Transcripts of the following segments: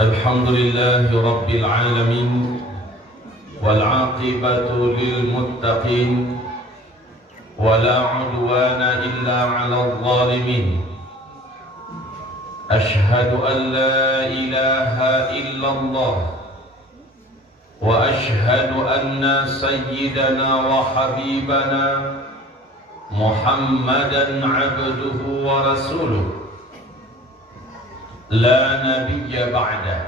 الحمد لله رب العالمين والعاقبة للمتقين ولا عدوان إلا على الظالمين أشهد أن لا إله إلا الله وأشهد أن سيدنا وحبيبنا محمدا عبده ورسوله لا نبي بعده.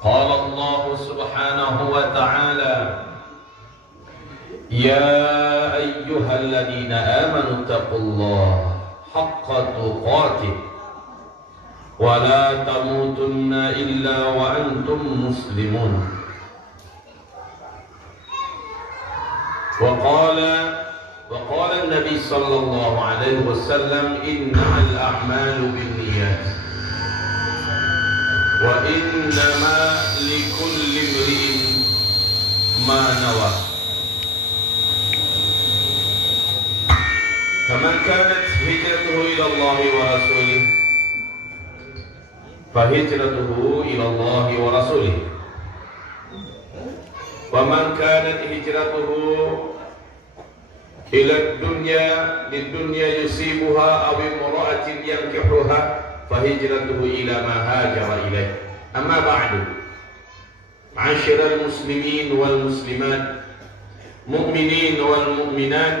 قال الله سبحانه وتعالى يا أيها الذين آمنوا اتقوا الله حق تقاته ولا تموتن إلا وأنتم مسلمون. وقال النبي صلى الله عليه وسلم إنما الأعمال بالنيات وإنما لكل امرئ ما نوى. فمن كانت هجرته إلى الله ورسوله فهجرته إلى الله ورسوله ومن كانت هجرته إلى الدنيا يصيبها أو امرأة ينكحها فهجرته إلى ما هاجر إليه. أما بعد معاشر المسلمين والمسلمات مؤمنين والمؤمنات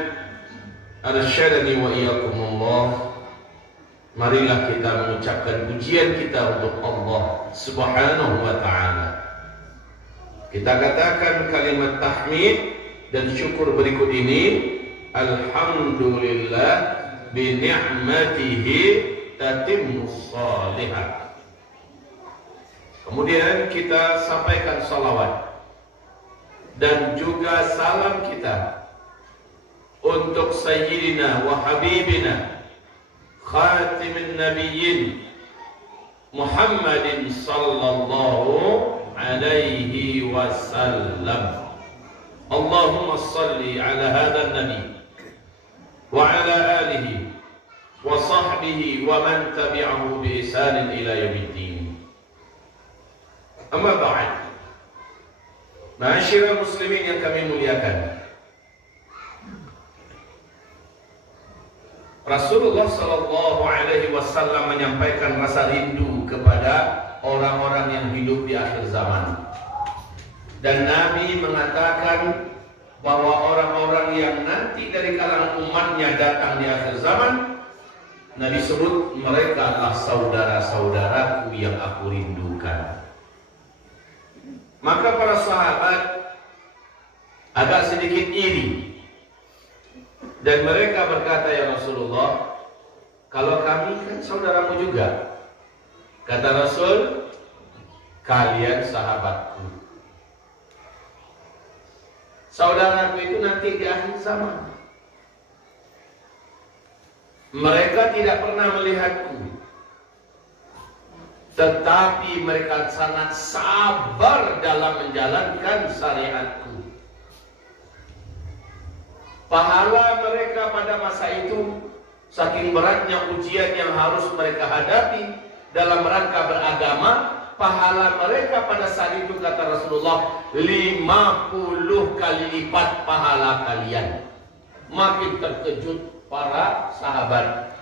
arsyadani wa iyyakumullah. Marilah kita mengucapkan pujian kita untuk Allah Subhanahu wa ta'ala. Kita katakan kalimat tahmid dan syukur berikut ini. Alhamdulillah bi ni'matihi tatimmus shalihat. Kemudian kita sampaikan salawat dan juga salam kita untuk Sayyidina wa Habibina Khatimin Nabiyyin Muhammadin sallallahu alaihi wasallam. Allahumma salli ala hadha nabi wa ala alihi wa sahbihi wa man tabi'ahu bi ihsanin ila yaumiddin. Amma ba'd. Ma'asyiral muslimin yang kami muliakan, Rasulullah sallallahu alaihi wasallam menyampaikan rasa rindu kepada orang-orang yang hidup di akhir zaman. Dan Nabi mengatakan bahwa orang-orang yang nanti dari kalangan umatnya datang di akhir zaman, Nabi sebut mereka adalah saudara-saudaraku yang aku rindukan. Maka para sahabat agak sedikit iri. Dan mereka berkata, ya Rasulullah, kalau kami kan saudaramu juga. Kata Rasul, kalian sahabatku. Saudaraku itu nanti di akhir zaman. Mereka tidak pernah melihatku, tetapi mereka sangat sabar dalam menjalankan syariatku. Pahala mereka pada masa itu, saking beratnya ujian yang harus mereka hadapi dalam rangka beragama, pahala mereka pada saat itu, kata Rasulullah, 50 kali lipat pahala kalian. Makin terkejut para sahabat.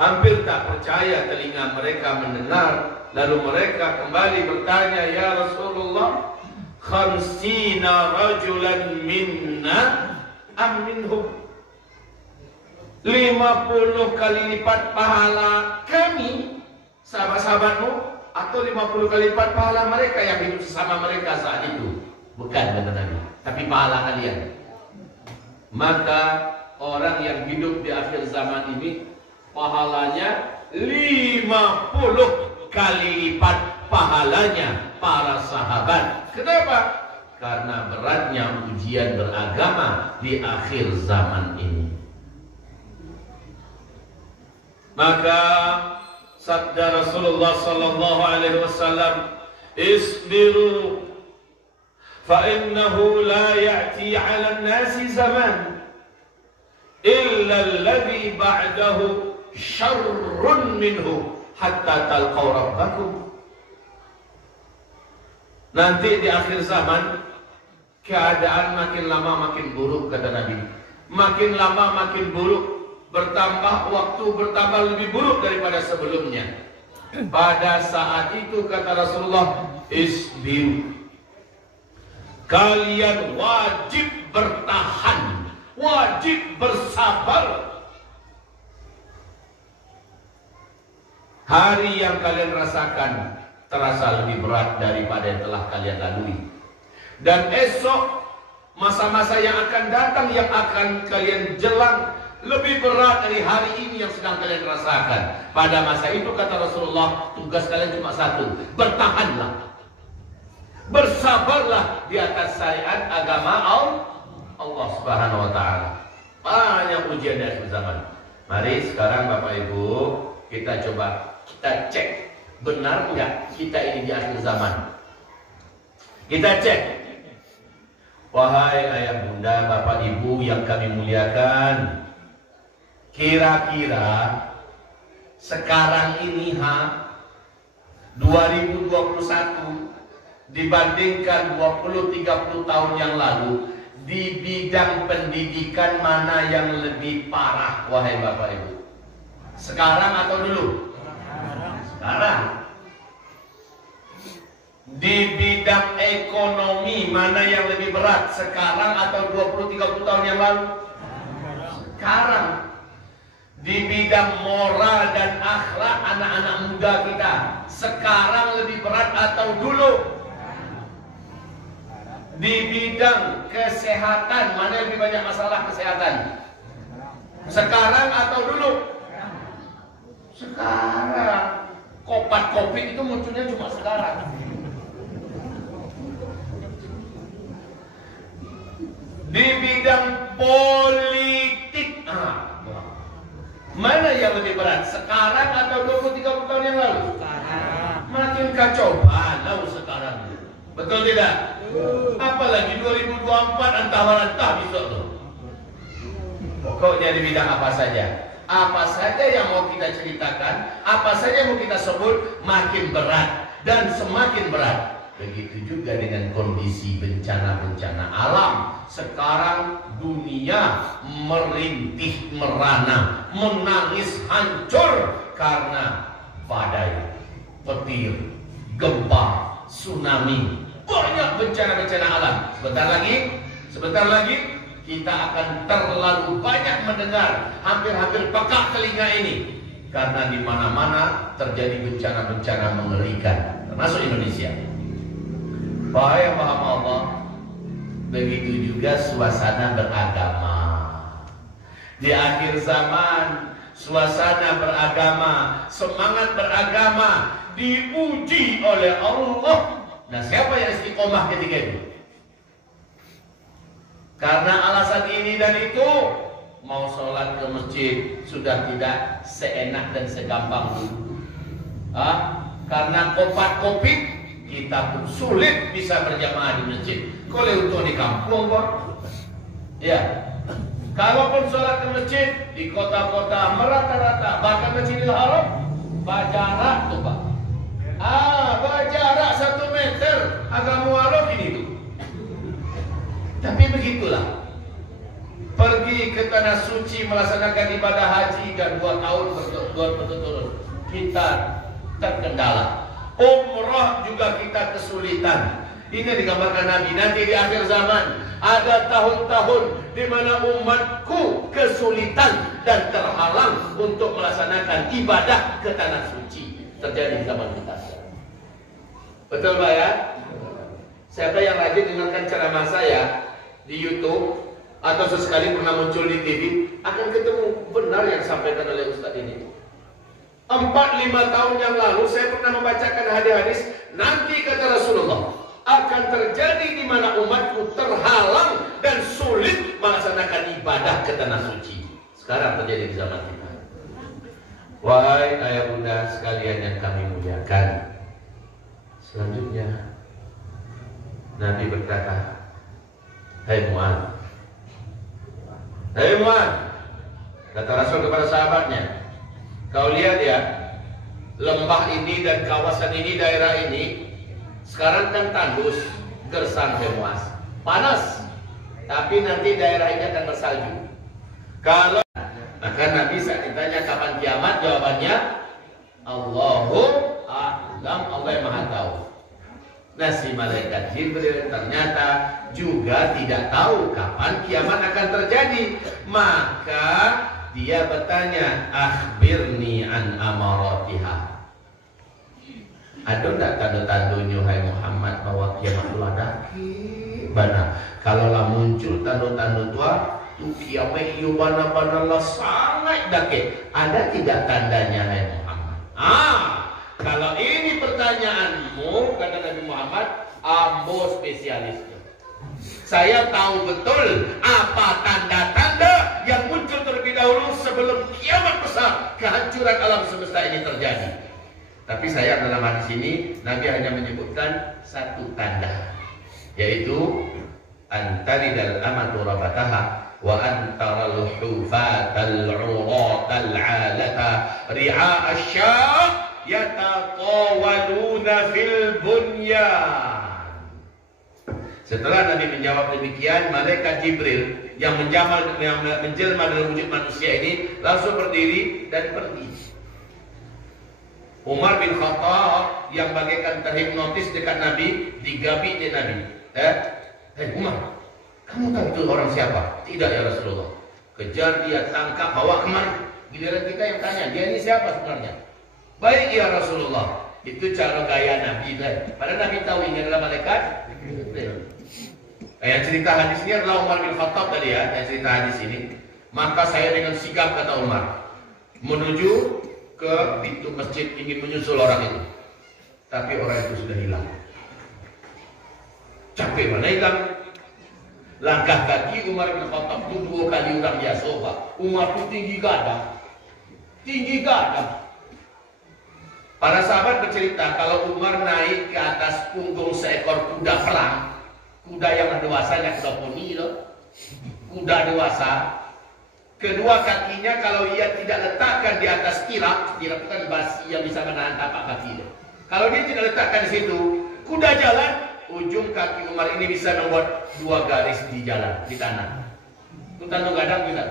Hampir tak percaya telinga mereka mendengar. Lalu mereka kembali bertanya, ya Rasulullah, 50 rajulan minna am minhum, 50 kali lipat pahala kami sahabat-sahabatmu, atau 50 kali lipat pahala mereka yang hidup bersama mereka saat itu? Bukan, kata Nabi, tapi pahala kalian. Maka orang yang hidup di akhir zaman ini pahalanya 50 kali lipat pahalanya para sahabat. Kenapa? Karena beratnya ujian beragama di akhir zaman ini. Maka sabda Rasulullah sallallahu alaihi wasallam, isbiru fa innahu la ya'ti 'ala an-nasi zaman illa alladhi ba'dahu syarrun minhu hatta talqaw rabbakum. Nanti di akhir zaman keadaan makin lama makin buruk, kata Nabi. Makin lama makin buruk, bertambah waktu bertambah lebih buruk daripada sebelumnya. Pada saat itu kata Rasulullah, isbiru, kalian wajib bertahan, wajib bersabar. Hari yang kalian rasakan terasa lebih berat daripada yang telah kalian lalui. Dan esok masa-masa yang akan datang, yang akan kalian jelang, lebih berat dari hari ini yang sedang kalian rasakan. Pada masa itu kata Rasulullah, tugas kalian cuma satu, bertahanlah, bersabarlah di atas syariat agama Allah Subhanahu wa Ta'ala. Banyak ujian di akhir zaman. Mari sekarang Bapak Ibu kita coba, kita cek benar enggak kita ini di akhir zaman. Kita cek. Wahai ayah bunda, Bapak Ibu yang kami muliakan, kira-kira sekarang ini 2021 dibandingkan 20-30 tahun yang lalu, di bidang pendidikan mana yang lebih parah, wahai Bapak Ibu? Sekarang atau dulu? Sekarang. Di bidang ekonomi mana yang lebih berat, sekarang atau 20-30 tahun yang lalu? Sekarang. Di bidang moral dan akhlak anak-anak muda kita, sekarang lebih berat atau dulu? Di bidang kesehatan mana yang lebih banyak masalah kesehatan? Sekarang atau dulu? Sekarang. Kopat Covid itu munculnya cuma sekarang. Di bidang politik, mana yang lebih berat? Sekarang atau 20-30 tahun yang lalu? Sekarang. Makin kacau balau sekarang. Betul tidak? Apalagi 2024 entah bisa tuh. Pokoknya di bidang apa saja. Apa saja yang mau kita ceritakan, apa saja yang mau kita sebut, makin berat dan semakin berat. Begitu juga dengan kondisi bencana-bencana alam. Sekarang dunia merintih merana, menangis hancur karena badai, petir, gempa, tsunami, banyak bencana-bencana alam. Sebentar lagi kita akan terlalu banyak mendengar, hampir-hampir pekak telinga ini, karena di mana-mana terjadi bencana-bencana mengerikan, termasuk Indonesia. Bahaya paham Allah. Begitu juga suasana beragama. Di akhir zaman, suasana beragama, semangat beragama diuji oleh Allah. Nah, siapa yang istiqomah ketika itu? Karena alasan ini dan itu, mau sholat ke masjid sudah tidak seenak dan segampang dulu. Karena Covid, kita pun sulit bisa berjamaah di masjid. Kalau untuk di kampung kok, ya. Kalaupun sholat ke masjid di kota-kota merata-rata, bahkan Masjidil Haram, bajarak tuh Pak. Bajarak 1 meter, agak mualaf ini tuh. Tapi begitulah. Pergi ke tanah suci melaksanakan ibadah haji dan 2 tahun berturut-turut kita terkendala. Umrah juga kita kesulitan. Ini digambarkan Nabi. Nanti di akhir zaman ada tahun-tahun di mana umatku kesulitan dan terhalang untuk melaksanakan ibadah ke tanah suci. Terjadi di zaman kita. Betul Pak ya? Siapa yang rajin dengarkan ceramah saya di YouTube atau sesekali pernah muncul di TV, akan ketemu benar yang disampaikan oleh Ustadz ini. 4-5 tahun yang lalu saya pernah membacakan hadis-hadis, nanti kata Rasulullah akan terjadi di mana umatku terhalang dan sulit melaksanakan ibadah ke tanah suci. Sekarang terjadi di zaman kita. Wahai ayah bunda sekalian yang kami muliakan, selanjutnya Nabi berkata, Hai Mu'ad, kata Rasul kepada sahabatnya, kau lihat ya, lembah ini dan kawasan ini, daerah ini sekarang kan tandus, gersang hemas, panas, tapi nanti daerah ini akan bersalju. Kalau maka Nabi saat ditanya kapan kiamat, jawabannya Allahu a'lam, Allah yang maha tahu. Nah, si malaikat Jibril ternyata juga tidak tahu kapan kiamat akan terjadi. Maka dia bertanya, akhbirni an amaratiha. Ada tak tanda-tandanya hai Muhammad bahwa kiamat itu ada? Bana. Kalaulah muncul tanda-tanda tua, tu kiamat itu bana-bana lah sangat dake. Ada tidak tandanya hai Muhammad? Kalau ini pertanyaanmu, kata Nabi Muhammad, ambo spesialisnya. Saya tahu betul apa tanda-tanda yang muncul terlebih dahulu sebelum kiamat besar, kehancuran alam semesta ini terjadi. Tapi saya dalam hadis ini Nabi hanya menyebutkan satu tanda, yaitu antaridal amatu rabataha wa antaral hufatal uratal alata ri'a asya' yataqawaluna fil bunyan. Setelah Nabi menjawab demikian, malaikat Jibril yang menjelma dalam wujud manusia ini langsung berdiri dan pergi. Umar bin Khattab yang bagaikan terhipnotis dekat Nabi, digabi dia Nabi. Umar, kamu tahu itu orang siapa? Tidak ya Rasulullah. Kejar dia, tangkap, bawa kemari. Giliran kita yang tanya, dia ini siapa sebenarnya? Baik ya Rasulullah. Itu cara gaya Nabi. Padahal Nabi tahu ini adalah malaikat. Yang cerita hadis ini adalah Umar bin Khattab tadi ya, yang cerita hadis ini. Maka saya dengan sigap, kata Umar, menuju ke pintu masjid ingin menyusul orang itu. Tapi orang itu sudah hilang. Capek mana hilang? Langkah kaki Umar bin Khattab itu 2 kali orang biasa, Pak. Umar itu tinggi gadah. Tinggi gadah. Para sahabat bercerita kalau Umar naik ke atas punggung seekor kuda perang, kuda yang dewasa, yang kuda poni itu, kuda dewasa, kedua kakinya kalau ia tidak letakkan di atas kirap itu kan basi yang bisa menahan tapak kaki. Kalau dia tidak letakkan di situ, kuda jalan, ujung kaki Umar ini bisa membuat 2 garis di jalan, di tanah. Itu tanda gadang bisa.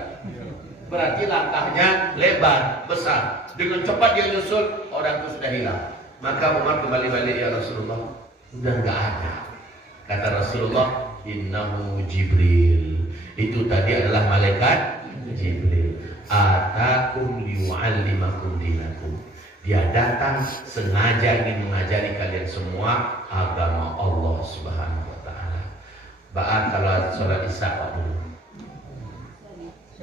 Berarti langkahnya lebar, besar. Dengan cepat dia nyusul, orang itu sudah hilang. Maka Umar kembali balik, ya Rasulullah, sudah nggak ada. Kata Rasulullah, innahu Jibril. Itu tadi adalah malaikat Jibril. Atakum li'u'allimakum dinakum. Dia datang sengaja ingin mengajari kalian semua agama Allah Subhanahu wa taala. Ba'an kalau sholat Isya Pak dulu.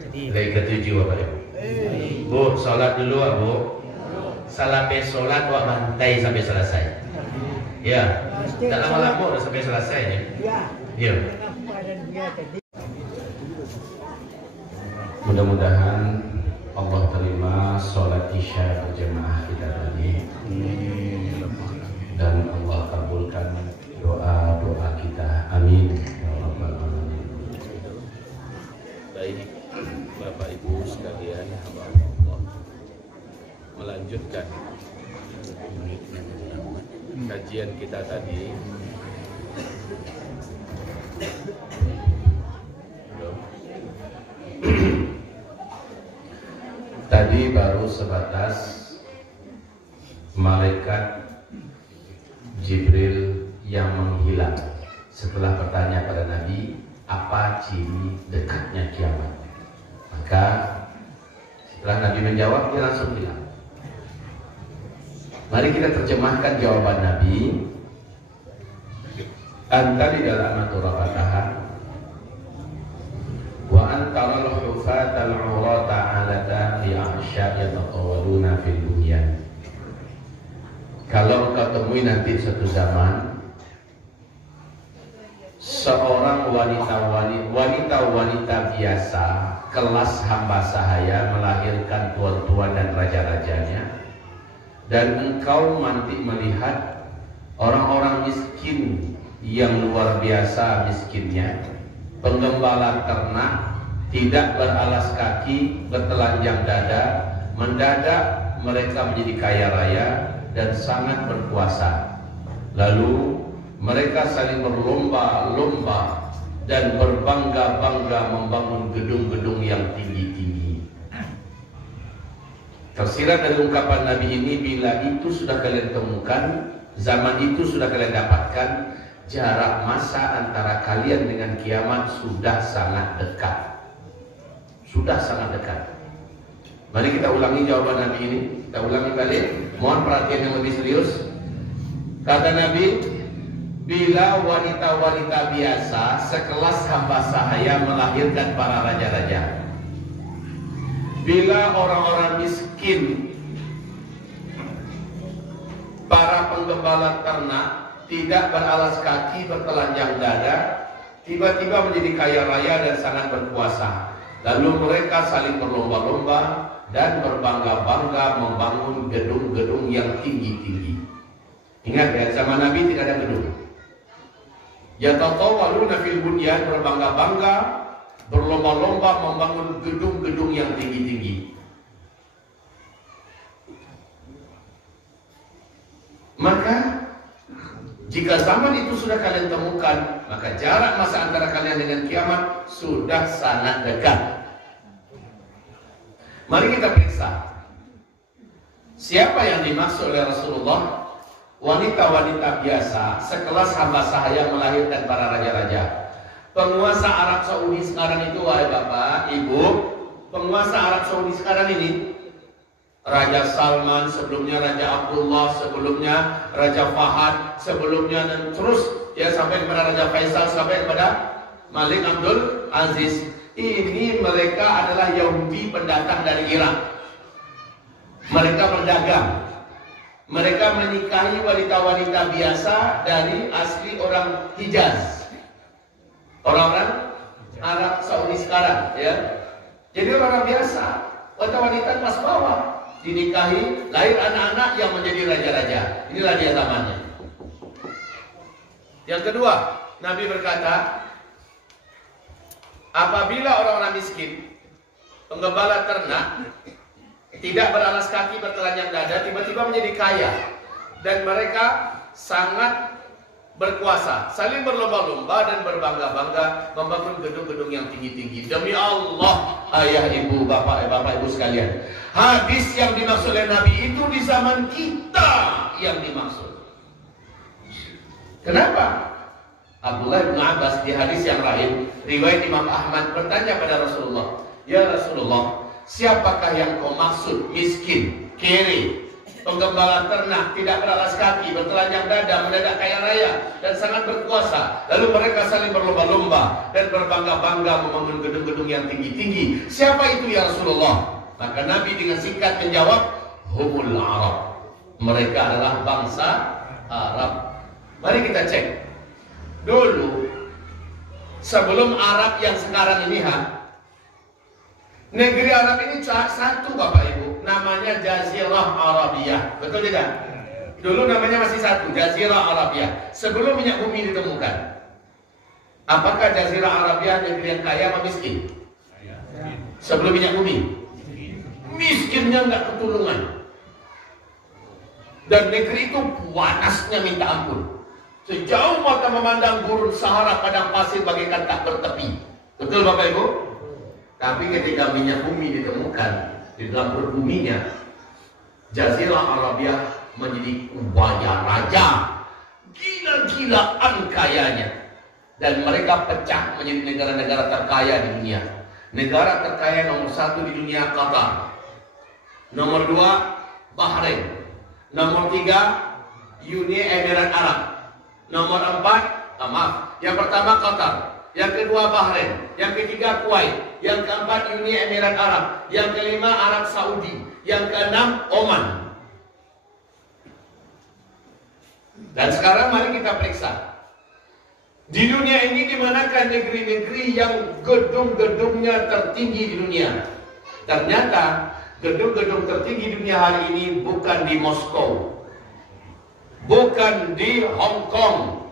Lagi ketujuh Bapak Ibu. Bu, sholat dulu Bu. Sampai sholat wak bantai sampai selesai. Ya. Tak lama-lama udah sampai selesai ya. Ya. Mudah-mudahan Allah terima sholat Isya berjamaah kita tadi. Dan Allah kabulkan doa-doa kita. Amin. Ya Rabbal Alamin. Baik, Bapak Ibu sekalian, hamba Allah, melanjutkan kajian kita tadi. Tadi baru sebatas malaikat Jibril yang menghilang setelah bertanya pada Nabi apa ciri dekatnya kiamat. Maka setelah Nabi menjawab, dia langsung bilang. Mari kita terjemahkan jawaban Nabi. Antari dalam aturabataha wa antara al-hufatal urata alata li'ahsya yataqawaluna fil bunyan. Kalau kau temui nanti suatu zaman seorang wanita biasa kelas hamba sahaya melahirkan tuan-tuan dan raja-rajanya, dan engkau nanti melihat orang-orang miskin yang luar biasa miskinnya, penggembala ternak, tidak beralas kaki, bertelanjang dada, mendadak mereka menjadi kaya raya dan sangat berkuasa. Lalu mereka saling berlomba-lomba dan berbangga-bangga membangun gedung-gedung yang tinggi-tinggi. Tersirat dari ungkapan Nabi ini, bila itu sudah kalian temukan, zaman itu sudah kalian dapatkan, jarak masa antara kalian dengan kiamat sudah sangat dekat. Sudah sangat dekat. Mari kita ulangi jawaban Nabi ini. Kita ulangi balik. Mohon perhatian yang lebih serius. Kata Nabi, bila wanita-wanita biasa sekelas hamba sahaya melahirkan para raja-raja, bila orang-orang miskin, para penggembala ternak, tidak beralas kaki, bertelanjang dada, tiba-tiba menjadi kaya raya dan sangat berkuasa. Lalu mereka saling berlomba-lomba dan berbangga-bangga membangun gedung-gedung yang tinggi-tinggi. Ingat ya, zaman Nabi tidak ada gedung. Yatatawaluna fil bunyan, berbangga-bangga, berlomba-lomba membangun gedung-gedung yang tinggi-tinggi. Maka jika zaman itu sudah kalian temukan, maka jarak masa antara kalian dengan kiamat sudah sangat dekat. Mari kita periksa siapa yang dimaksud oleh Rasulullah. Wanita-wanita biasa sekelas hamba sahaya melahirkan para raja-raja. Penguasa Arab Saudi sekarang itu, wahai bapak, ibu, penguasa Arab Saudi sekarang ini, Raja Salman, sebelumnya Raja Abdullah, sebelumnya Raja Fahad, sebelumnya dan terus ya sampai kepada Raja Faisal, sampai kepada Malik Abdul Aziz. Ini mereka adalah Yahudi pendatang dari Irak. Mereka berdagang. Mereka menikahi wanita-wanita biasa dari asli orang Hijaz, orang-orang Arab Saudi sekarang, ya. Jadi orang biasa, wanita-wanita kelas bawah, dinikahi, lahir anak-anak yang menjadi raja-raja. Inilah dia zamannya. Yang kedua, Nabi berkata, apabila orang-orang miskin, penggembala ternak, tidak beralas kaki, bertelanjang dada, tiba-tiba menjadi kaya, dan mereka sangat berkuasa, saling berlomba-lomba dan berbangga-bangga membangun gedung-gedung yang tinggi-tinggi. Demi Allah, ayah ibu, bapak ibu sekalian, hadis yang dimaksud oleh Nabi itu di zaman kita yang dimaksud. Kenapa? Abdullah bin Abbas di hadis yang lain, riwayat Imam Ahmad, bertanya pada Rasulullah, ya Rasulullah, siapakah yang kau maksud miskin, kere, penggembala ternak, tidak beralas kaki, bertelanjang dada, mendadak kaya raya, dan sangat berkuasa? Lalu mereka saling berlomba-lomba dan berbangga-bangga membangun gedung-gedung yang tinggi-tinggi. Siapa itu ya Rasulullah? Maka Nabi dengan singkat menjawab, humul Arab. Mereka adalah bangsa Arab. Mari kita cek. Dulu, sebelum Arab yang sekarang ini, negeri Arab ini satu Bapak Ibu, namanya Jazirah Arabiyah. Betul tidak? Dulu namanya masih satu, Jazirah Arabiyah, sebelum minyak bumi ditemukan. Apakah Jazirah Arabiyah negeri yang kaya atau miskin? Sebelum minyak bumi, miskinnya nggak ketulungan. Dan negeri itu panasnya minta ampun. Sejauh mata memandang gurun Sahara, padang pasir bagaikan tak bertepi. Betul Bapak Ibu? Tapi ketika minyak bumi ditemukan di dalam perut buminya, Jazirah Arabiyah menjadi kaya raja, gila-gilaan kayanya, dan mereka pecah menjadi negara-negara terkaya di dunia. Negara terkaya nomor 1 di dunia Qatar, nomor 2 Bahrain, nomor 3 Uni Emirat Arab, nomor 4 yang pertama Qatar, yang kedua Bahrain, yang ketiga Kuwait, yang keempat Uni Emirat Arab, yang kelima Arab Saudi, yang keenam Oman. Dan sekarang mari kita periksa di dunia ini, di manakah negeri-negeri yang gedung-gedungnya tertinggi di dunia. Ternyata gedung-gedung tertinggi di dunia hari ini bukan di Moskow, bukan di Hong Kong,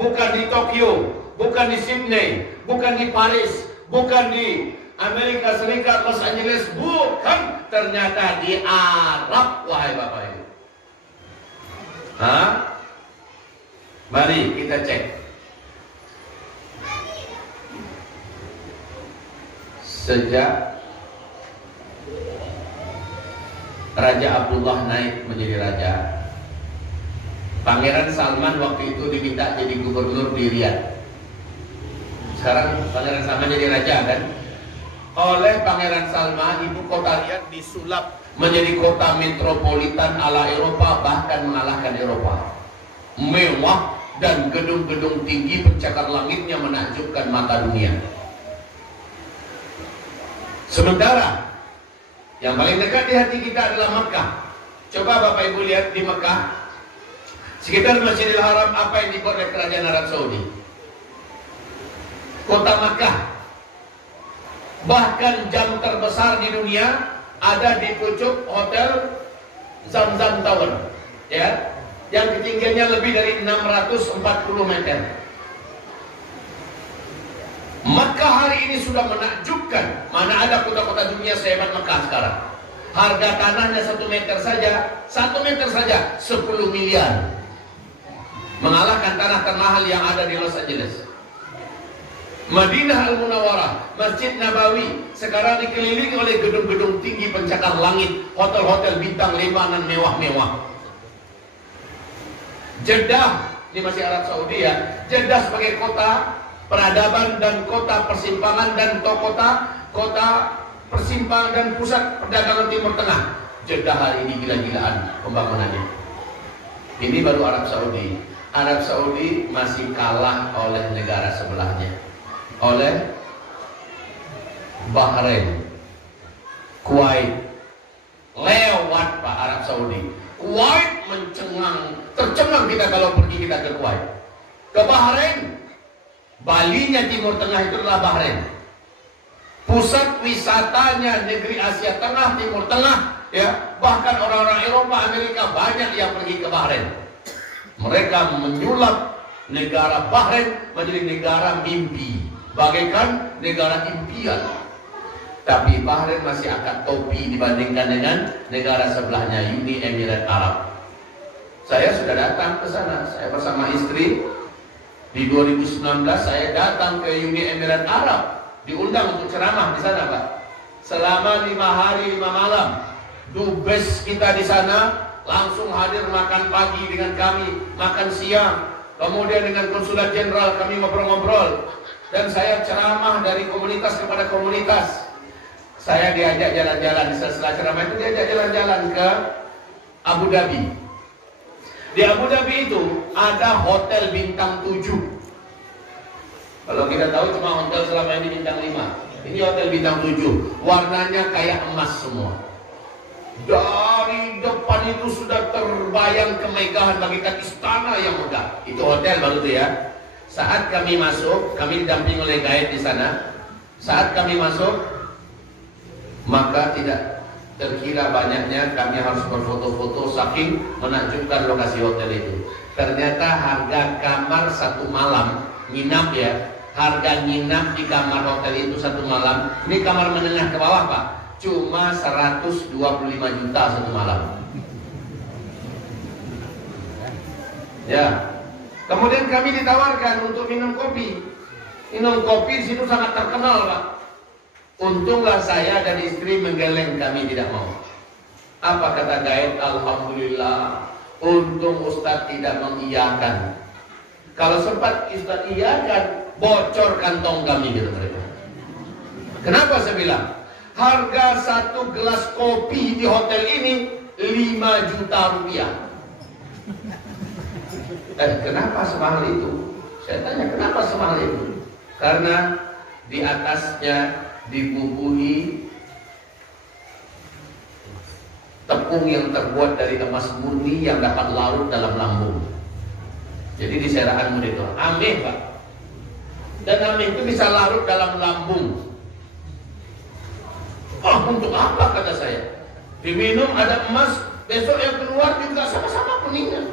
bukan di Tokyo, bukan di Sydney, bukan di Paris, bukan di Amerika Serikat, Los Angeles, bukan, ternyata di Arab, wahai Bapak Ibu. Hah? Mari kita cek. Sejak Raja Abdullah naik menjadi raja, Pangeran Salman waktu itu diminta jadi gubernur di Riyadh. Sekarang Pangeran Salman jadi raja kan? Oleh Pangeran Salman, ibu kota Riyadh disulap menjadi kota metropolitan ala Eropa, bahkan mengalahkan Eropa. Mewah dan gedung-gedung tinggi pencakar langitnya menakjubkan mata dunia. Sementara yang paling dekat di hati kita adalah Mekah. Coba Bapak Ibu lihat di Mekah, sekitar Masjidil Haram, apa yang dibuat oleh kerajaan Arab Saudi. Kota Mekah, bahkan jam terbesar di dunia ada di pucuk hotel Zamzam Tower, ya, yang ketinggiannya lebih dari 640 meter. Mekah hari ini sudah menakjubkan. Mana ada kota-kota dunia sehebat Mekah sekarang. Harga tanahnya 1 meter saja 10 miliar, mengalahkan tanah termahal yang ada di Los Angeles. Madinah Al-Munawwarah, Masjid Nabawi sekarang dikelilingi oleh gedung-gedung tinggi pencakar langit, hotel-hotel bintang 5 dan mewah-mewah. Jeddah, ini masih Arab Saudi ya. Jeddah sebagai kota peradaban dan kota persimpangan dan kota persimpangan dan pusat perdagangan Timur Tengah. Jeddah hari ini gila-gilaan pembangunannya. Ini baru Arab Saudi. Arab Saudi masih kalah oleh negara sebelahnya, oleh Bahrain, Kuwait. Lewat Pak Arab Saudi. Kuwait tercengang kita kalau pergi kita ke Kuwait. Ke Bahrain, Balinya Timur Tengah itu adalah Bahrain. Pusat wisatanya negeri Asia Tengah, Timur Tengah, ya. Bahkan orang-orang Eropa, Amerika banyak yang pergi ke Bahrain. Mereka menyulap negara Bahrain menjadi negara mimpi, bagaikan negara impian. Tapi Bahrain masih angkat topi dibandingkan dengan negara sebelahnya, Uni Emirat Arab. Saya sudah datang ke sana, saya bersama istri. Di 2019 saya datang ke Uni Emirat Arab, diundang untuk ceramah di sana, Pak. Selama 5 hari 5 malam, dubes kita di sana langsung hadir makan pagi dengan kami, makan siang, kemudian dengan konsulat jenderal kami ngobrol-ngobrol, dan saya ceramah dari komunitas kepada komunitas. Saya diajak jalan-jalan, setelah ceramah itu diajak jalan-jalan ke Abu Dhabi. Di Abu Dhabi itu ada hotel bintang 7. Kalau kita tahu cuma hotel selama ini bintang 5. Ini hotel bintang 7. Warnanya kayak emas semua. Dari depan itu sudah terbayang kemegahan bagaikan istana yang megah. Itu hotel baru itu ya. Saat kami masuk, kami didampingi oleh guide di sana. Saat kami masuk, maka tidak terkira banyaknya kami harus berfoto-foto saking menakjubkan lokasi hotel itu. Ternyata harga kamar 1 malam nginap ya, harga nginap di kamar hotel itu 1 malam, ini kamar menengah ke bawah Pak, cuma 125 juta 1 malam. Ya. Kemudian kami ditawarkan untuk minum kopi. Minum kopi di situ sangat terkenal Pak. Untunglah saya dan istri menggeleng, kami tidak mau. Apa kata guide? Alhamdulillah, untung Ustadz tidak mengiyakan. Kalau sempat Ustadz iyakan, bocor kantong kami gitu mereka. Kenapa saya bilang? Harga 1 gelas kopi di hotel ini 5 juta rupiah. Kenapa semahal itu? Saya tanya kenapa semahal itu? Karena di atasnya dibubuhi tepung yang terbuat dari emas murni yang dapat larut dalam lambung. Jadi di Seraan itu ameh Pak. Dan ameh itu bisa larut dalam lambung. Oh, untuk apa kata saya? Diminum ada emas, besok yang keluar juga sama-sama kuningnya.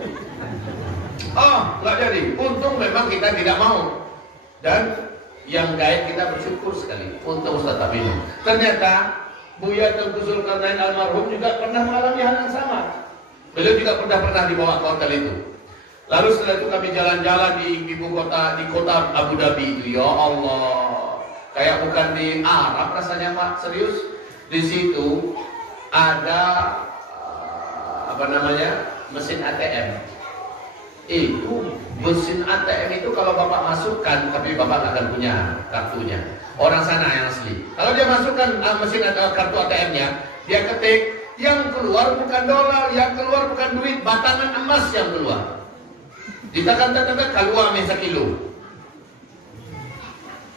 Oh, nggak jadi. Untung memang kita tidak mau. Dan Yang gaib kita bersyukur sekali untuk Ustaz Tabinu. Ternyata Buya Tengku Zulkarnain almarhum juga pernah mengalami hal yang sama. Beliau juga pernah dibawa ke hotel itu. Lalu setelah itu kami jalan-jalan di ibu kota, di kota Abu Dhabi itu. Ya Allah, kayak bukan di Arab rasanya Pak, serius. Di situ ada mesin ATM. Itu mesin ATM itu kalau Bapak masukkan, tapi Bapak nggak akan punya kartunya. Orang sana yang asli. Kalau dia masukkan mesin atau kartu ATM-nya, dia ketik, yang keluar bukan dolar, yang keluar bukan duit, batangan emas yang keluar. Ditekan-tekan keluar sekilo.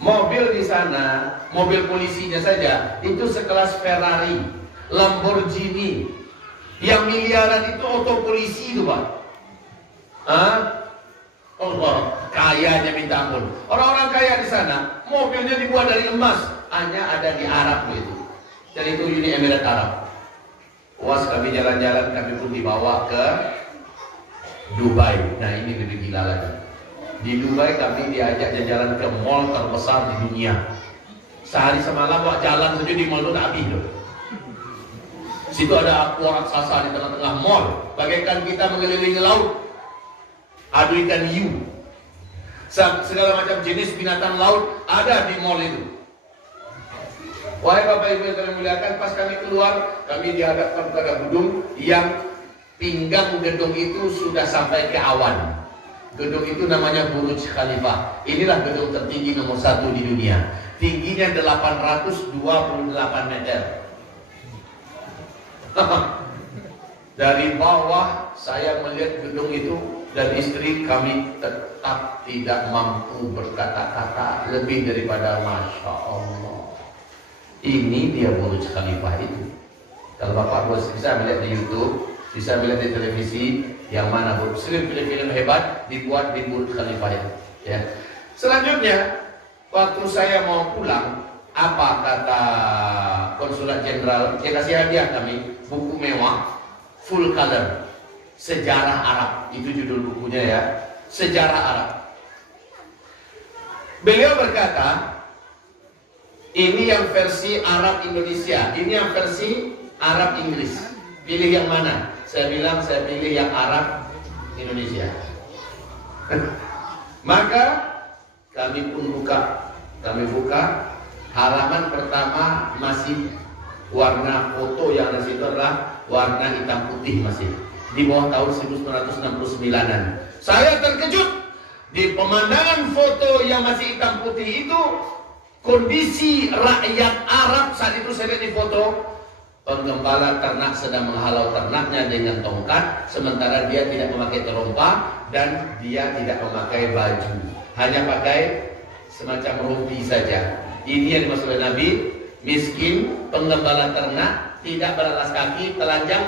Mobil di sana, mobil polisinya saja, itu sekelas Ferrari, Lamborghini. Yang miliaran itu auto polisi itu Pak. Allah, kayanya minta ampun. Orang-orang kaya di sana, mobilnya dibuat dari emas, hanya ada di Arab itu. Dan itu Uni Emirat Arab. Was kami jalan-jalan, kami pun dibawa ke Dubai. Nah ini lebih gila lagi. Di Dubai kami diajak jalan ke mall terbesar di dunia. Sehari semalam buat jalan saja di mall itu tak habis loh. Situ ada aqua raksasa di tengah-tengah mall, bagaikan kita mengelilingi laut. Ada ikan hiu, segala macam jenis binatang laut ada di mall itu. Wahai Bapak Ibu yang kami muliakan, pas kami keluar, kami dihadapkan pada gedung yang pinggang gedung itu sudah sampai ke awan. Gedung itu namanya Burj Khalifa. Inilah gedung tertinggi nomor 1 di dunia. Tingginya 828 meter. Dari bawah saya melihat gedung itu, dan istri kami tetap tidak mampu berkata-kata lebih daripada Masya Allah. Ini dia Burj Khalifa itu. Kalau Bapak bos bisa melihat di YouTube, bisa melihat di televisi, yang mana film-film hebat dibuat di Burj Khalifa ya. Selanjutnya, waktu saya mau pulang, apa kata konsulat jenderal? Dia kasih hadiah kami buku mewah, full color. Sejarah Arab, itu judul bukunya ya, Sejarah Arab. Beliau berkata, ini yang versi Arab Indonesia, ini yang versi Arab Inggris. Pilih yang mana? Saya bilang saya pilih yang Arab Indonesia. Maka kami pun buka, halaman pertama masih warna foto yang ada situ adalah warna hitam putih masih. Di bawah tahun 1969-an. Saya terkejut di pemandangan foto yang masih hitam putih itu, kondisi rakyat Arab saat itu saya lihat di foto, penggembala ternak sedang menghalau ternaknya dengan tongkat, sementara dia tidak memakai terompa dan dia tidak memakai baju, hanya pakai semacam rompi saja. Ini yang dimaksud oleh Nabi, miskin, penggembala ternak, tidak beralas kaki, telanjang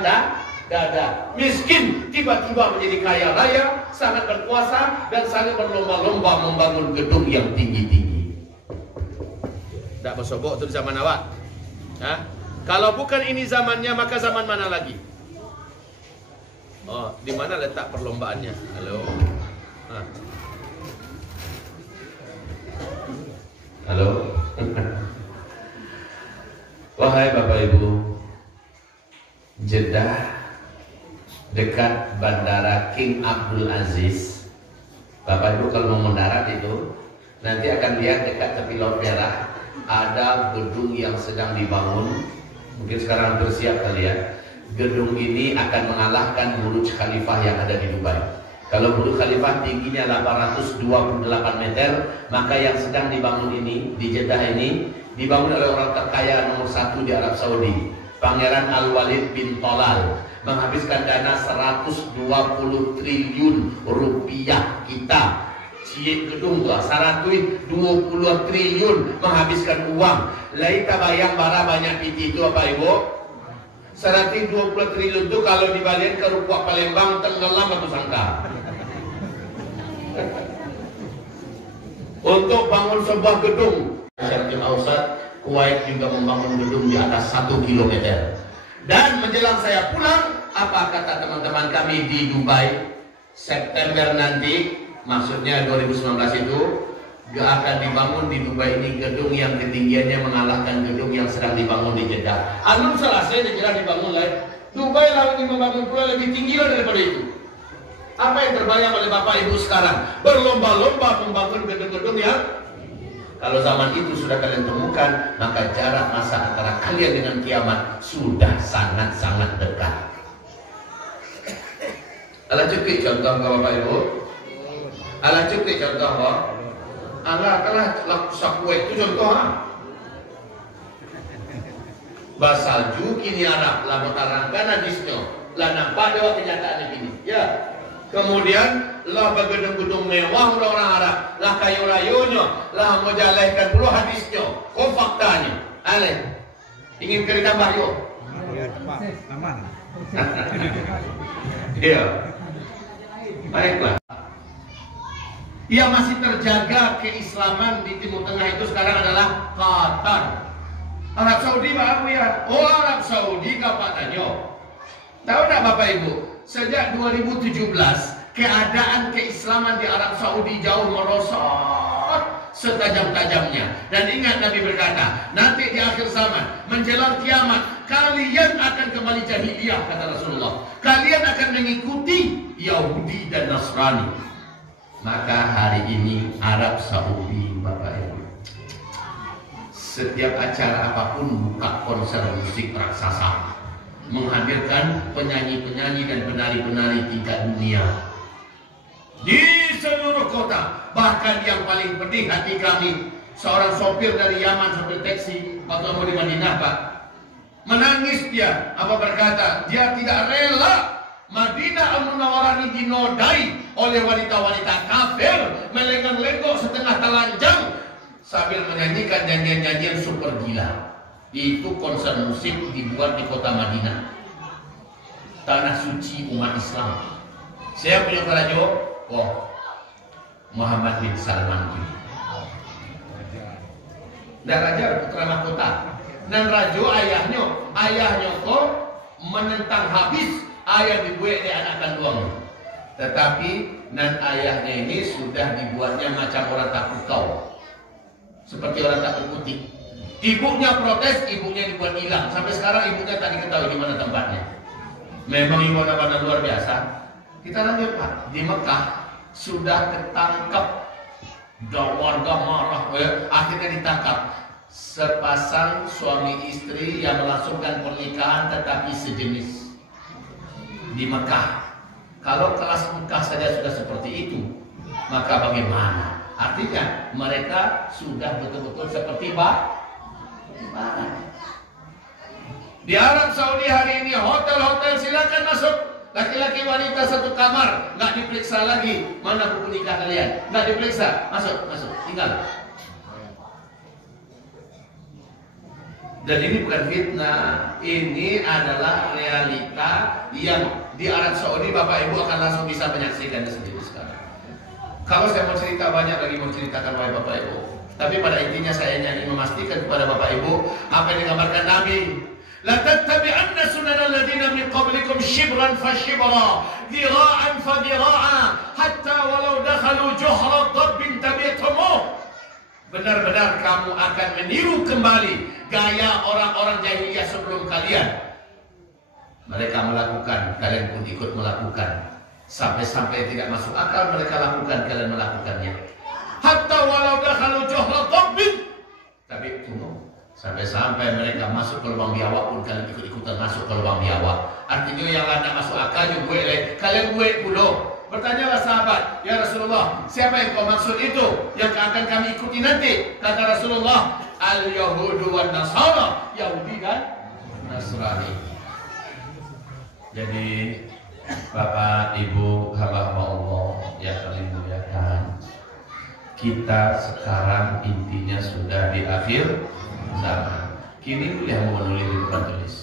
dada, miskin tiba-tiba menjadi kaya raya, sangat berkuasa dan sangat berlomba-lomba membangun gedung yang tinggi-tinggi. Tak bersobok itu di zaman awak. Kalau bukan ini zamannya, maka zaman mana lagi? Oh, di mana letak perlombaannya? Halo. Halo. Wahai Bapak Ibu, Jeddah dekat bandara King Abdul Aziz. Bapak Ibu kalau mau mendarat itu nanti akan lihat dekat tepi Laut Merah ada gedung yang sedang dibangun. Mungkin sekarang bersiap kali ya. Gedung ini akan mengalahkan Burj Khalifa yang ada di Dubai. Kalau Burj Khalifa tingginya 828 meter, maka yang sedang dibangun ini di Jeddah ini dibangun oleh orang terkaya nomor 1 di Arab Saudi, Pangeran Al-Walid bin Talal, menghabiskan dana 120 triliun rupiah kita. Cie gedung lah 120 triliun menghabiskan uang. Laita bayang bara banyak itu apa Ibu? 120 triliun itu kalau dibalikin ke rupiah Palembang tenggelam atau sangka. Untuk bangun sebuah gedung, Syarqil Ausat, Kuwait juga membangun gedung di atas 1 kilometer. Dan menjelang saya pulang, apa kata teman-teman kami di Dubai, September nanti, maksudnya 2019 itu, Gak akan dibangun di Dubai ini gedung yang ketinggiannya mengalahkan gedung yang sedang dibangun di Jeddah. Anum selesai di Jeddah dibangun lagi. Dubai lagi membangun pulau lebih tinggi daripada itu. Apa yang terbayang oleh Bapak Ibu sekarang? Berlomba-lomba membangun gedung-gedung yang kalau zaman itu sudah kalian temukan, maka jarak masa antara kalian dengan kiamat sudah sangat-sangat dekat. Alah cukup contoh Bapak Ibu. Alah cukup contoh Bapak. Alah sakwe itu contoh. Basalju kini Arab lah menerangkan hadisnya. Lah nampak dewa kenyataan ini. Ya. Kemudian lah bergedung-gedung mewah orang Arab. Lah kayu rayunya. Lah menjalankan puluh hadisnya. Oh faktanya. Aleh. Ingin kerja tambah yuk. Aman. Iya. Baiklah. Yang masih terjaga keislaman di Timur Tengah itu sekarang adalah Qatar. Arab Saudi Pak Abu ya. Oh Arab Saudi katanya. Tahu tak Bapak Ibu? Sejak 2017 keadaan keislaman di Arab Saudi jauh merosot setajam-tajamnya. Dan ingat Nabi berkata, nanti di akhir zaman menjelang kiamat kalian akan kembali jahiliyah kata Rasulullah. Kalian akan mengikuti Yahudi dan Nasrani. Maka hari ini Arab Saudi Bapak Ibu, setiap acara apapun buka konser musik raksasa, menghadirkan penyanyi-penyanyi dan penari-penari tingkat dunia di seluruh kota. Bahkan yang paling pedih hati kami, seorang sopir dari Yaman sopir taksi waktu mau di Madinah Pak, menangis dia. Apa berkata? Dia tidak rela Madinah Al-Munawwarah ini dinodai oleh wanita-wanita kafir melenggang-lenggok setengah telanjang sambil menyanyikan nyanyian-nyanyian super gila. Itu konser musik dibuat di kota Madinah, tanah suci umat Islam. Saya punya raja, Muhammad bin Salman ini. Dan raja putra mahkota. Dan raja ayahnya kok menentang habis ayah dibuat di anak kandungnya. Tetapi dan ayahnya ini sudah dibuatnya macam orang takut kau, seperti orang takut putih. Ibunya protes, ibunya dibuat hilang. Sampai sekarang ibunya tak diketahui di mana tempatnya. Memang ibu pada luar biasa. Kita lanjut Pak. Di Mekah sudah ketangkap, warga marah, akhirnya ditangkap sepasang suami istri yang melangsungkan pernikahan tetapi sejenis di Mekah. Kalau kelas Mekah saja sudah seperti itu, maka bagaimana? Artinya mereka sudah betul-betul seperti di Arab Saudi hari ini hotel-hotel silakan masuk, laki-laki wanita satu kamar, nggak diperiksa lagi mana buku nikah kalian, nggak diperiksa, masuk tinggal. Dan ini bukan fitnah, ini adalah realita yang di Arab Saudi Bapak Ibu akan langsung bisa menyaksikan sendiri sekarang. Kalau saya mau cerita banyak lagi mau ceritakan oleh Bapak Ibu, tapi pada intinya saya ingin memastikan kepada Bapak Ibu apa yang digambarkan Nabi. La tattabi'anna sunanal ladzina min qablikum shibran fa shibra, dhira'an fa dhira'a, hatta walau dakhalu juhra dhabbin tabi'tumuh. Benar-benar kamu akan meniru kembali gaya orang-orang jahiliyah sebelum kalian. Mereka melakukan, kalian pun ikut melakukan. Sampai-sampai tidak masuk akal mereka lakukan, kalian melakukannya. Hatta walau dakhalu juhra dhabbin, tapi tunggu, sampai-sampai mereka masuk ke lubang biawak pun kalian ikut-ikutan masuk ke lubang biawak. Artinya yang lain masuk akal juga boleh, kalian buat puluh. Bertanyalah sahabat, ya Rasulullah, siapa yang kau maksud itu yang akan kami ikuti nanti? Kata Rasulullah, al-Yahudu wan Nasara, Yahudi dan Nasrani. Jadi Bapak Ibu hamba Allah yang kami muliakan, kita sekarang intinya sudah di akhir zaman. Kini yang mau menulis di depan tulis.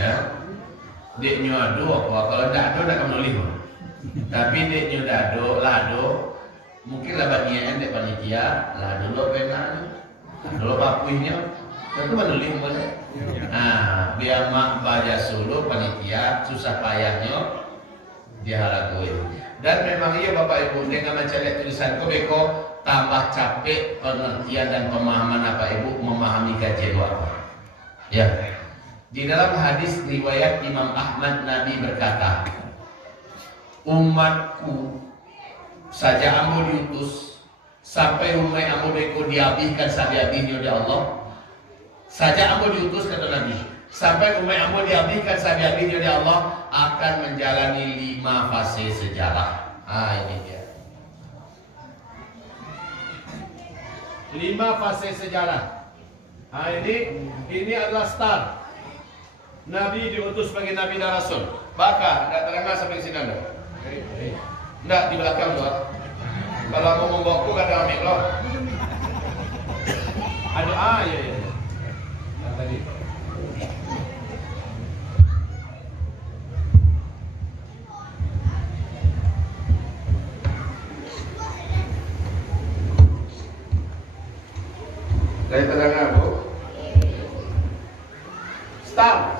Ya, deknya ado apa? Kalau tidak ado tidak akan menulis. Tapi deknya dado, lado, mungkin lah bagian dek panitia, lado lo pengen, lado lo papuinya, tentu menulis boleh. Nah, biar mak baca solo panitia susah payahnya diharapkan. Dan memang iya Bapak Ibu, dengan macam lihat tulisan beko tambah capek pengertian dan pemahaman apa Ibu memahami kajian apa. Ya. Di dalam hadis riwayat Imam Ahmad, Nabi berkata, umatku saja ambo diutus sampai umai ambo beko dihabiskan sabi-habisnya oleh Allah. Saja ambo diutus kata Nabi, sampai umai ambo dihabiskan sabi-habisnya oleh Allah akan menjalani 5 fase sejarah. Ini dia. 5 fase sejarah. Ini adalah start. Nabi diutus sebagai Nabi dan Rasul. Baka, tidak terangkan sampai sini anda. Tidak, di belakang loh. Kalau mau membawaku gak ada ambil loh. Ada, iya. Yang tadi. Dari terangkan Bu.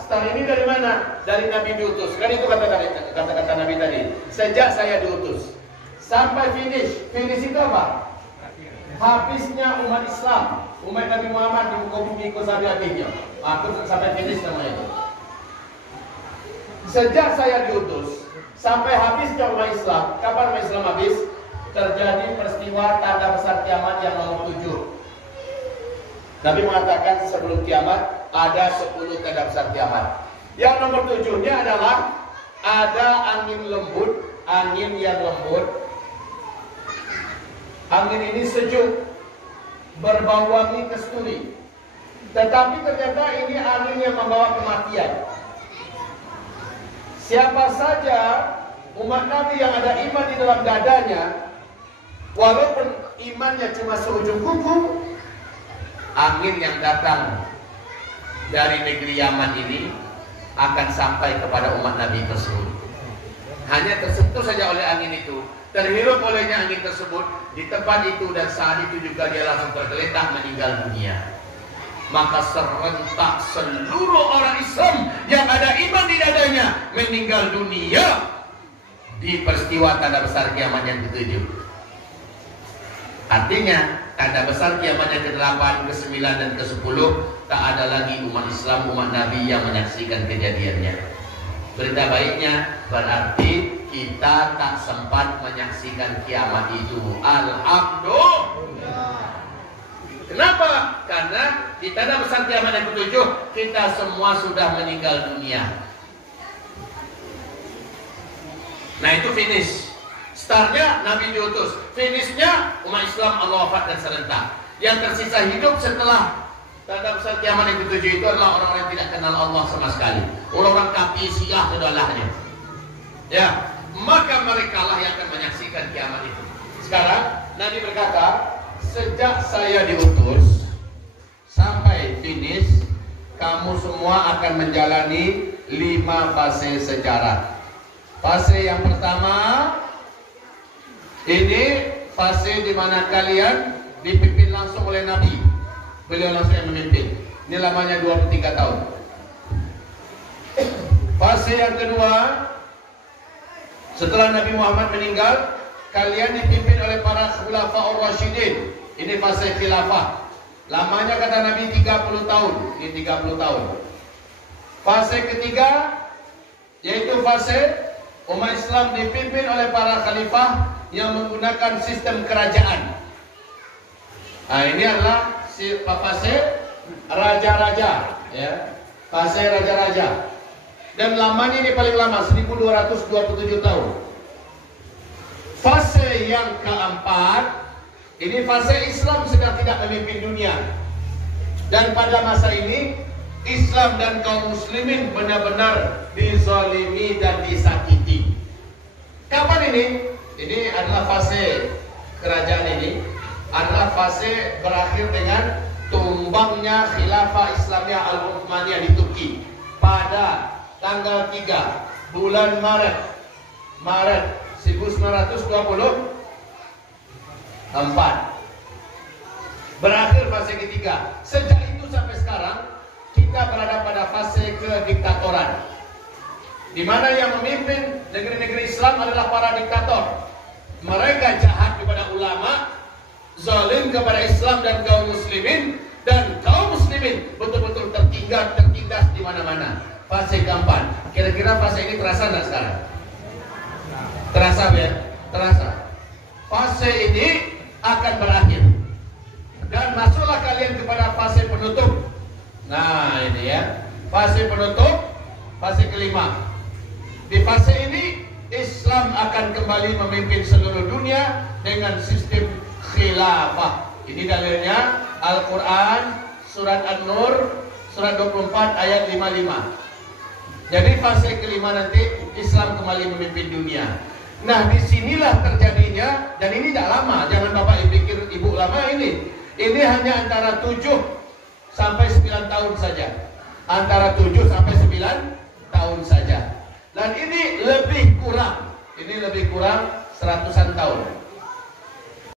Star ini dari mana? Dari Nabi diutus. Kan itu kata-kata Nabi tadi. Sejak saya diutus sampai finish. Finish itu apa? Habisnya umat Islam, umat Nabi Muhammad di muka bumi ikut sampai habisnya. Aku sampai finish namanya itu. Sejak saya diutus sampai habisnya umat Islam. Kapan umat Islam habis? Terjadi peristiwa tanda besar kiamat yang nomor 7. Nabi mengatakan sebelum kiamat ada 10 tanda besar kiamat. Yang nomor 7-nya adalah ada angin lembut, angin yang lembut. Angin ini sejuk, berbau wangi kasturi. Tetapi ternyata ini angin yang membawa kematian. Siapa saja umat Nabi yang ada iman di dalam dadanya, walaupun imannya cuma seujung kuku, angin yang datang dari negeri Yaman ini akan sampai kepada umat Nabi tersebut. Hanya tersentuh saja oleh angin itu, terhirup olehnya angin tersebut di tempat itu, dan saat itu juga dia langsung tergeletak meninggal dunia. Maka serentak seluruh orang Islam yang ada iman di dadanya meninggal dunia di peristiwa tanda besar kiamat yang ke-7. Artinya tanda besar kiamat yang ke-8, ke-9 dan ke-10 tak ada lagi umat Islam, umat Nabi yang menyaksikan kejadiannya. Berita baiknya berarti kita tak sempat menyaksikan kiamat itu. Alhamdulillah. Kenapa? Karena di tanda besar kiamat yang ke-7 kita semua sudah meninggal dunia. Nah itu finish. Startnya Nabi diutus, finishnya umat Islam Allah wafat dan serentak. Yang tersisa hidup setelah tanda besar kiamat yang ke-7 itu adalah orang-orang yang tidak kenal Allah sama sekali, orang-orang kafir Syiah kedalahnya. Ya, maka mereka lah yang akan menyaksikan kiamat itu. Sekarang Nabi berkata, sejak saya diutus sampai finish, kamu semua akan menjalani 5 fase sejarah. Fase yang pertama, ini fase di mana kalian dipimpin langsung oleh Nabi. Beliau langsung yang memimpin. Ini lamanya 23 tahun. Fase yang kedua, setelah Nabi Muhammad meninggal, kalian dipimpin oleh para khulafaur rasyidin. Ini fase khilafah. Lamanya kata Nabi 30 tahun. Ini 30 tahun. Fase ketiga, yaitu fase umat Islam dipimpin oleh para khalifah yang menggunakan sistem kerajaan. Nah, ini adalah fase raja-raja, ya. Fase raja-raja. Dan lamanya ini paling lama, 1227 tahun. Fase yang keempat, ini fase Islam sedang tidak memimpin dunia. Dan pada masa ini Islam dan kaum muslimin benar-benar dizalimi dan disakiti. Kapan ini? Ini adalah fase kerajaan ini, adalah fase berakhir dengan tumbangnya khilafah Islamiyah Al-Uthmaniyah di Turki pada tanggal 3 bulan Maret 1924. Berakhir fase ketiga. Sejak itu sampai sekarang kita berada pada fase kediktatoran. di mana yang memimpin negeri-negeri Islam adalah para diktator. Mereka jahat kepada ulama, zalim kepada Islam dan kaum muslimin, dan kaum muslimin betul-betul tertindas di mana-mana. Fase keempat. Kira-kira fase ini terasa nggak sekarang? Terasa ya? Terasa. Fase ini akan berakhir. Dan masuklah kalian kepada fase penutup. Nah ini ya, fase penutup, fase kelima. Di fase ini Islam akan kembali memimpin seluruh dunia dengan sistem khilafah. Ini dalilnya Al-Quran surat An-Nur surat 24 ayat 55. Jadi fase kelima nanti Islam kembali memimpin dunia. Nah disinilah terjadinya, dan ini tidak lama, jangan Bapak pikir Ibu lama ini. Ini hanya antara 7 sampai 9 tahun saja. Antara 7 sampai 9 tahun saja. Dan ini lebih kurang 100-an tahun.